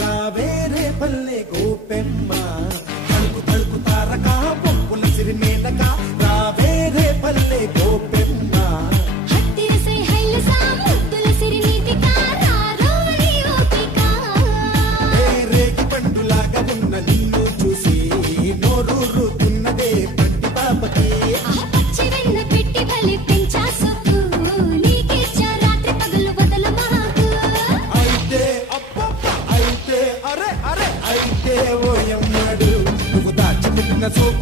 రావేరే పల్లె గోపెమ్మ తడుకు తడుకు తారక పొప్పుల సిరి మేనక రావేరే పల్లె గోపెమ్మ హత్తిరసై హైలసా ముద్దుల సిరి నీతిక రారోవరి ఓపిక రేగి పండులాగా ఉన్న నిన్ను చూసి నోరూరుతున్నదే పంటి పాపకి పచ్చి వెన్న పెట్టి బలి పెంచా సొక్కు నీకిచ్చా రాత్రి పగలు వదల మాకు అయితే అరే అయితే ఓయమ్మడు నువ్వు దాచిపెట్టిన సోకు